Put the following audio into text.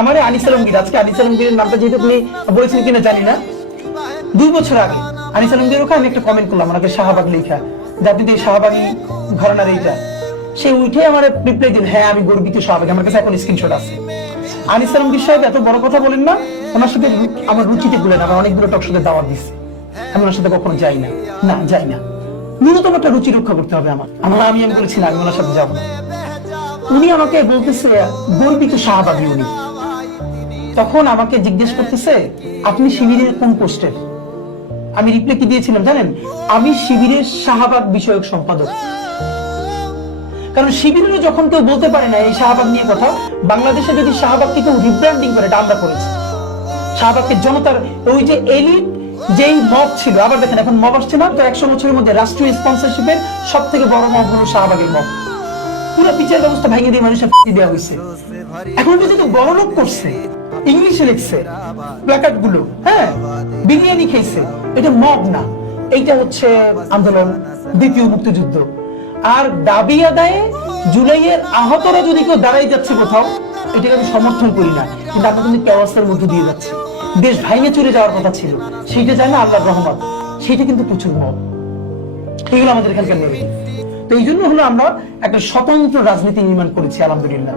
আমার আনিস আলমগীর, আজকে আনিস আলমগীরের নামটা যেহেতু আপনি বলেছেন কিনা জানি না, 2 বছর আগে আনিস আলমগীর ওখানে আমি একটা কমেন্ট করলাম, ওনাকে শাহবাগ লেখা, যে আপনি তো এই শাহবাগী ঘরানার এইটা, সে উঠে আমার রিপ্লাই দিন, হ্যাঁ আমি গর্বিত শাহবাগী, আমার কাছে এখন স্ক্রিনশট আছে। আনিস আলমগীর সাহেব এত বড় কথা বলেন না, ওনার সাথে আমার রুচিতে গুলেন, আমার অনেকগুলো টক শোতে দাওয়াত দিচ্ছে, আমি ওনার সাথে কখনো যাই না, না যাই না, ন্যূনতম একটা রুচি রক্ষা করতে হবে আমার। আমি বলেছি না, আমি ওনার সাথে যাবো না। উনি আমাকে বলতেছে গর্বিত শাহবাগী উনি। তখন আমাকে জিজ্ঞেস করতেছে আপনি শিবিরের কোন পোস্টের? আমি রিপ্লাই কি দিয়েছিলাম জানেন? আমি শিবিরের শাহবাগ বিষয়ক সম্পাদক। কারণ শিবিরের যখন কেউ বলতে পারে না এই শাহবাগ নিয়ে কথা, বাংলাদেশে যদি শাহবাগকে কেউ রিব্র্যান্ডিং করে, এটা আমরা করেছি। শাহবাগকে জনতার ওই যে এলিট যেই মব ছিল, আবার দেখেন এখন মব আসছে না তো, 100 বছরের মধ্যে রাষ্ট্রীয় স্পন্সরশিপের সব থেকে বড় মব হলো শাহবাগের মব। পুরো বিচার ব্যবস্থা ভেঙে দিয়ে মানুষের দেওয়া হয়েছে। এখন যদি তো বড় লোক করছে, ইংলিশে লিখছে প্ল্যাকার্ড গুলো, হ্যাঁ বিরিয়ানি খেয়েছে, এটা মব না, এইটা হচ্ছে আন্দোলন, দ্বিতীয় মুক্তিযুদ্ধ। আর দাবি আদায়ে জুলাইয়ের আহতরা যদি কেউ দাঁড়াই যাচ্ছে কোথাও, এটাকে আমি সমর্থন করি না, কিন্তু আমরা কিন্তু কেওয়াসের মধ্যে দিয়ে যাচ্ছি। দেশ ভাঙে চলে যাওয়ার কথা ছিল, সেইটা যায় না আল্লাহর রহমত, সেইটা কিন্তু প্রচুর মব। এগুলো আমাদের এখানকার নেই। তো এই জন্য হলো আমরা একটা স্বতন্ত্র রাজনীতি নির্মাণ করেছি আলহামদুলিল্লাহ।